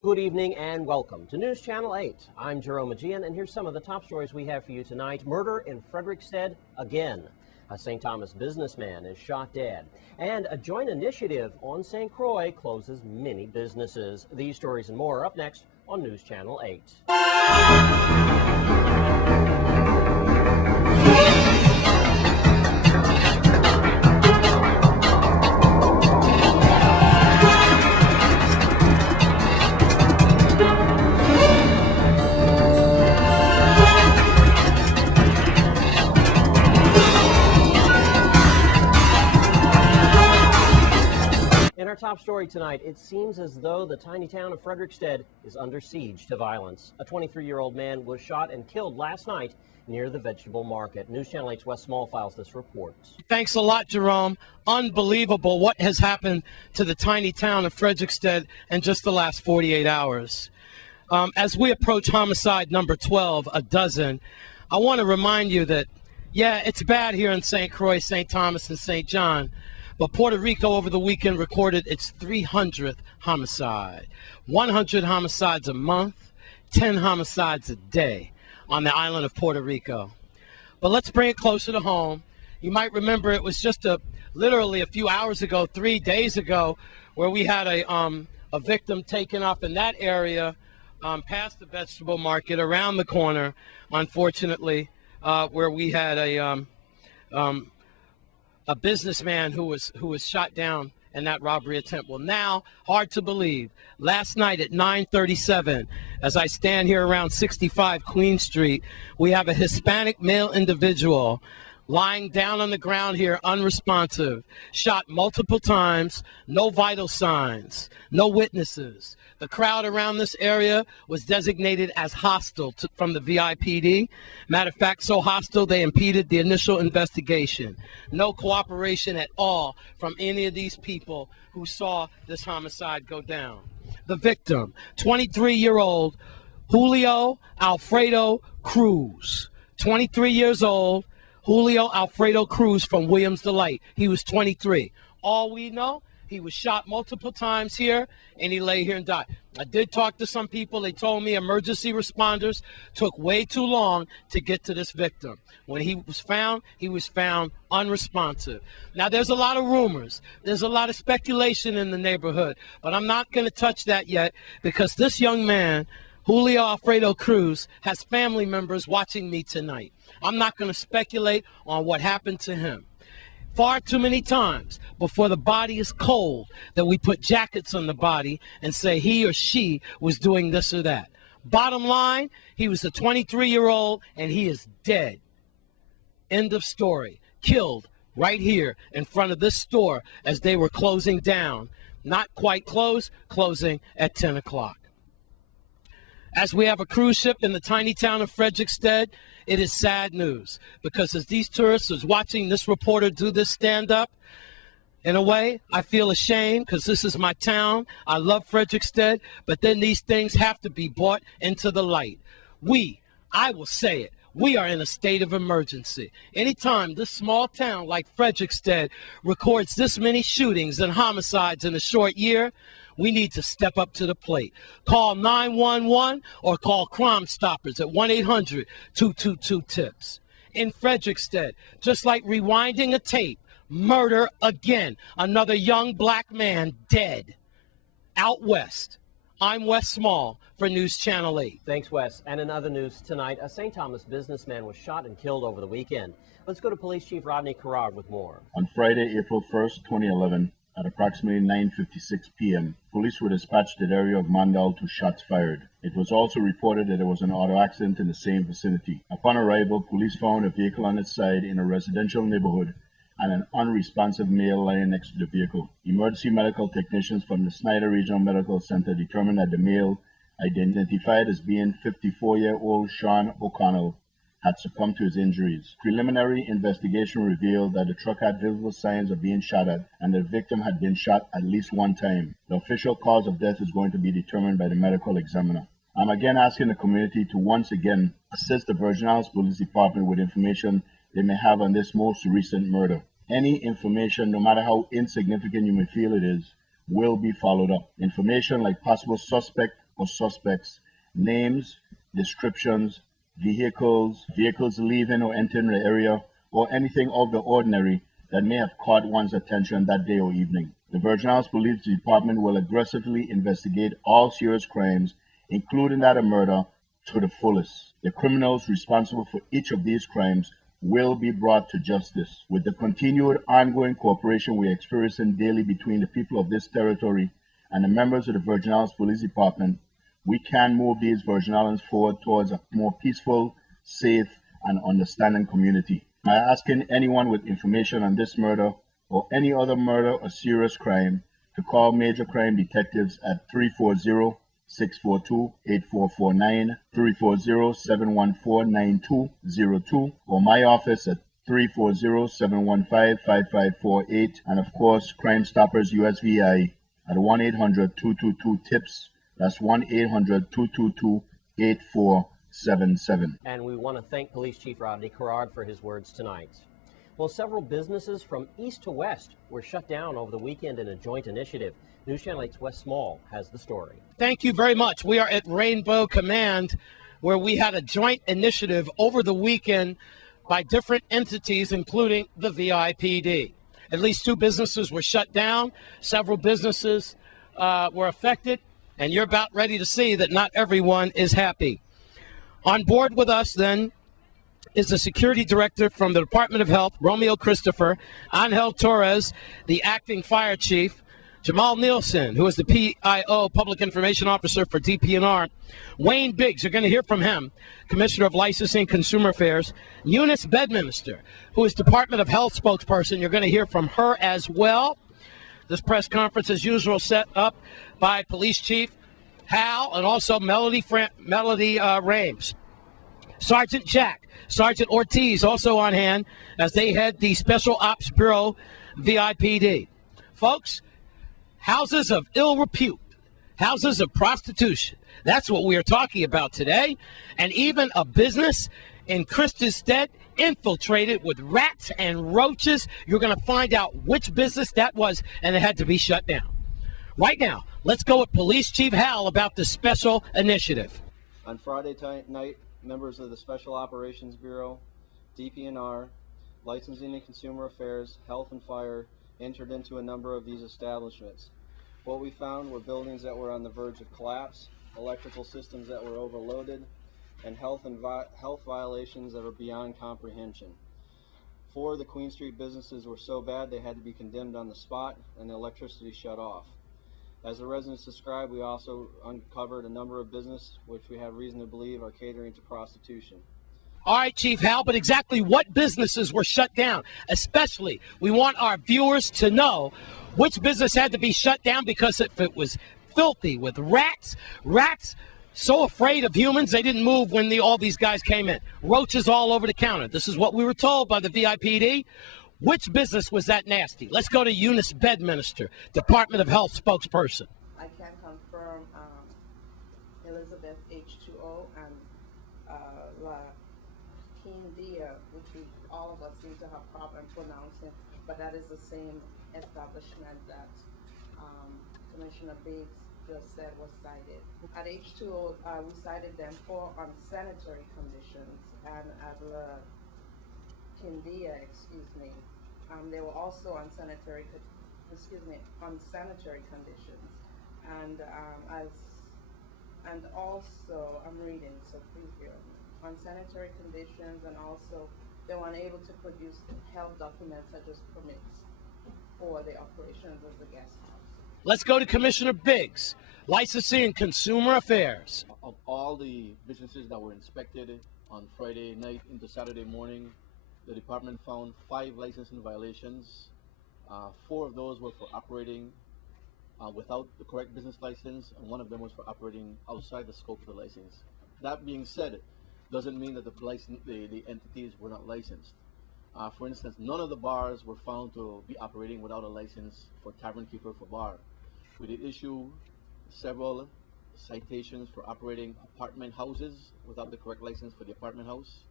Good evening and welcome to News Channel 8. I'm Jerome Aegean, and here's some of the top stories we have for you tonight. Murder in Frederickstead again. A St. Thomas businessman is shot dead. And a joint initiative on St. Croix closes many businesses. These stories and more are up next on News Channel 8. In our top story tonight, it seems as though the tiny town of Frederickstead is under siege to violence. A 23-year-old man was shot and killed last night near the vegetable market. News Channel 8's Wes Small files this report. Thanks a lot, Jerome. Unbelievable what has happened to the tiny town of Frederickstead in just the last 48 hours. As we approach homicide number 12, a dozen, I want to remind you that, yeah, it's bad here in St. Croix, St. Thomas, and St. John, but Puerto Rico over the weekend recorded its 300th homicide. 100 homicides a month, 10 homicides a day on the island of Puerto Rico. But let's bring it closer to home. You might remember it was just literally a few hours ago, 3 days ago, where we had a victim taken up in that area past the vegetable market around the corner, unfortunately, where we had a businessman who was shot down in that robbery attempt. Well, now, hard to believe, last night at 9:37, as I stand here around 65 Queen Street, we have a Hispanic male individual lying down on the ground here, unresponsive, shot multiple times, no vital signs, no witnesses. The crowd around this area was designated as hostile from the VIPD. Matter of fact, so hostile they impeded the initial investigation. No cooperation at all from any of these people who saw this homicide go down. The victim, 23-year-old Julio Alfredo Cruz, 23 years old, Julio Alfredo Cruz from Williams Delight. He was 23. All we know, he was shot multiple times here, and he lay here and died. I did talk to some people. They told me emergency responders took way too long to get to this victim. When he was found unresponsive. Now, there's a lot of rumors. There's a lot of speculation in the neighborhood, but I'm not going to touch that yet because this young man, Julio Alfredo Cruz, has family members watching me tonight. I'm not going to speculate on what happened to him. Far too many times before the body is cold that we put jackets on the body and say he or she was doing this or that. Bottom line, he was a 23-year-old and he is dead. End of story. Killed right here in front of this store as they were closing down. Not quite closed, closing at 10 o'clock. As we have a cruise ship in the tiny town of Frederickstead, it is sad news because as these tourists are watching this reporter do this stand-up, in a way, I feel ashamed because this is my town. I love Frederickstead, but then these things have to be brought into the light. I will say it, we are in a state of emergency. Anytime this small town like Frederickstead records this many shootings and homicides in a short year, we need to step up to the plate. Call 911 or call Crime Stoppers at 1-800-222-TIPS. In Frederickstead, just like rewinding a tape, murder again. Another young black man dead. Out west. I'm Wes Small for News Channel 8. Thanks, Wes. And in other news tonight, a St. Thomas businessman was shot and killed over the weekend. Let's go to Police Chief Rodney Carrard with more. On Friday, April 1st, 2011, at approximately 9:56 p.m., police were dispatched to the area of Mondal to shots fired. It was also reported that there was an auto accident in the same vicinity. Upon arrival, police found a vehicle on its side in a residential neighborhood and an unresponsive male lying next to the vehicle. Emergency medical technicians from the Snyder Regional Medical Center determined that the male, identified as being 54-year-old Sean O'Connell, had succumbed to his injuries. Preliminary investigation revealed that the truck had visible signs of being shot at and the victim had been shot at least one time. The official cause of death is going to be determined by the medical examiner. I'm again asking the community to once again assist the Virgin Islands Police Department with information they may have on this most recent murder. Any information, no matter how insignificant you may feel it is, will be followed up. Information like possible suspect or suspects, names, descriptions, vehicles leaving or entering the area, or anything of the ordinary that may have caught one's attention that day or evening. The Virgin Islands Police Department will aggressively investigate all serious crimes, including that of murder, to the fullest. The criminals responsible for each of these crimes will be brought to justice. With the continued ongoing cooperation we are experiencing daily between the people of this territory and the members of the Virgin Islands Police Department, we can move these Virgin Islands forward towards a more peaceful, safe, and understanding community. By asking anyone with information on this murder or any other murder or serious crime to call Major Crime Detectives at 340-642-8449, 340-714-9202, or my office at 340-715-5548, and of course Crime Stoppers USVI at 1-800-222-TIPS. That's 1-800-222-8477. And we want to thank Police Chief Rodney Carrard for his words tonight. Well, several businesses from east to west were shut down over the weekend in a joint initiative. News Channel 8's Wes Small has the story. Thank you very much. We are at Rainbow Command, where we had a joint initiative over the weekend by different entities, including the VIPD. At least 2 businesses were shut down. Several businesses were affected, and you're about ready to see that not everyone is happy. On board with us, then, is the security director from the Department of Health, Romeo Christopher, Angel Torres, the acting fire chief, Jamal Nielsen, who is the PIO, Public Information Officer for DPNR, Wayne Biggs, you're going to hear from him, Commissioner of Licensing and Consumer Affairs, Eunice Bedminster, who is Department of Health spokesperson, you're going to hear from her as well. This press conference, as usual, set up by Police Chief Hal and also Melody Rames. Sergeant Jack, Sergeant Ortiz also on hand as they head the Special Ops Bureau VIPD. Folks, houses of ill repute, houses of prostitution, that's what we are talking about today. And even a business in Christenstead infiltrated with rats and roaches. You're going to find out which business that was, and it had to be shut down. Right now, let's go with Police Chief Hal about the special initiative. On Friday night, members of the Special Operations Bureau, DPNR, Licensing and Consumer Affairs, Health and Fire entered into a number of these establishments. What we found were buildings that were on the verge of collapse, electrical systems that were overloaded, and health violations that were beyond comprehension. 4 of the Queen Street businesses were so bad they had to be condemned on the spot and the electricity shut off. As the residents described, we also uncovered a number of businesses which we have reason to believe are catering to prostitution. All right, Chief Hal, but exactly what businesses were shut down? Especially, we want our viewers to know which business had to be shut down, because if it was filthy with rats so afraid of humans they didn't move when all these guys came in. Roaches all over the counter. This is what we were told by the VIPD. Which business was that nasty? Let's go to Eunice Bedminster, Department of Health spokesperson. I can confirm Elizabeth H2O and La Quindia, which all of us seem to have problem pronouncing, but that is the same establishment that Commissioner Biggs just said was cited. At H2O, we cited them for unsanitary conditions, and at La Quindia, they were also unsanitary conditions, and also I'm reading, so please bear with me. Unsanitary conditions, and also they were unable to produce health documents such as permits for the operations of the guest house. Let's go to Commissioner Biggs, Licensing and Consumer Affairs. Of all the businesses that were inspected on Friday night into Saturday morning, the department found 5 licensing violations. 4 of those were for operating without the correct business license, and 1 of them was for operating outside the scope of the license. That being said, doesn't mean that the entities were not licensed. For instance, none of the bars were found to be operating without a license for tavern keeper for bar. We did issue several citations for operating apartment houses without the correct license for the apartment house.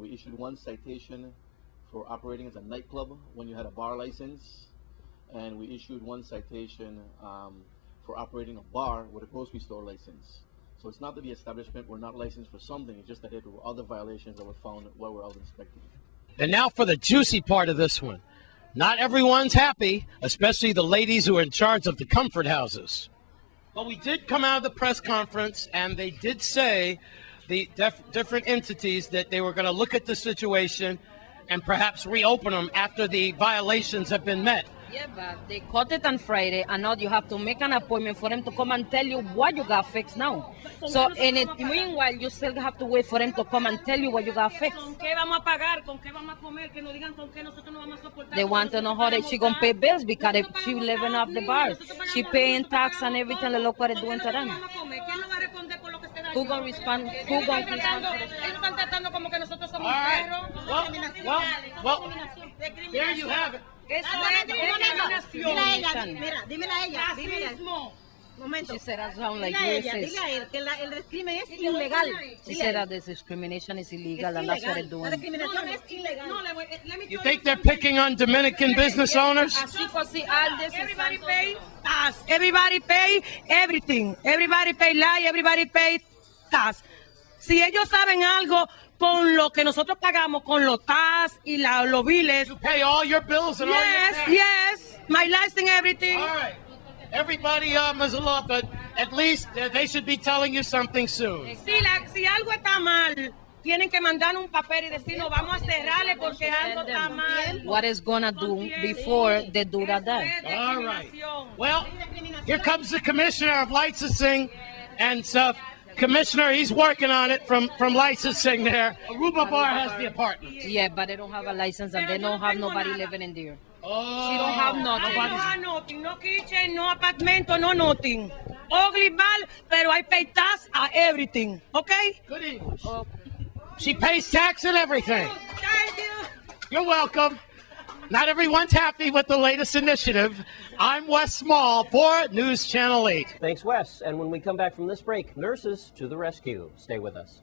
We issued 1 citation for operating as a nightclub when you had a bar license, and we issued 1 citation for operating a bar with a grocery store license. So it's not that the establishment were not licensed for something, it's just that there were other violations that were found while we're out inspecting. And now for the juicy part of this one. Not everyone's happy, especially the ladies who are in charge of the comfort houses. But we did come out of the press conference, and they did say, the different entities, that they were going to look at the situation and perhaps reopen them after the violations have been met. Yeah, but they caught it on Friday, and now you have to make an appointment for them to come and tell you what you got fixed now. So, in it, meanwhile, you still have to wait for them to come and tell you what you got fixed. They want to know how that she gonna pay bills because she living off the bars. She paying tax and everything. Look what they're doing to them. Who gonna respond? Who gonna respond? All right. Well, there you have it. She said that sound like racist. She said that this discrimination is illegal and that's what they're doing. You think they're picking on Dominican business owners? Everybody pay tax. Everybody pay everything. Everybody pay light. Everybody pay tax. Si ellos saben algo con lo que nosotros pagamos, con los tax y los biles. You pay all your bills and all your tax? Yes. My license, everything. All right. Everybody, Mazalot, but at least they should be telling you something soon. Si algo está mal, tienen que mandar un papel y decirnos vamos a cerrarle porque algo está mal. What is gonna do before they do that? All right. Well, here comes the commissioner of licensing and stuff. Commissioner, he's working on it from licensing there. Aruba Bar has the apartment. Yeah, but they don't have a license and they don't have nobody living in there. Oh, she don't have nothing. No kitchen, no apartmento, no nothing. Ugly ball, pero I pay tax on everything. Okay? Good English. She pays tax and everything. Thank you. You're welcome. Not everyone's happy with the latest initiative. I'm Wes Small for News Channel 8. Thanks, Wes. And when we come back from this break, nurses to the rescue. Stay with us.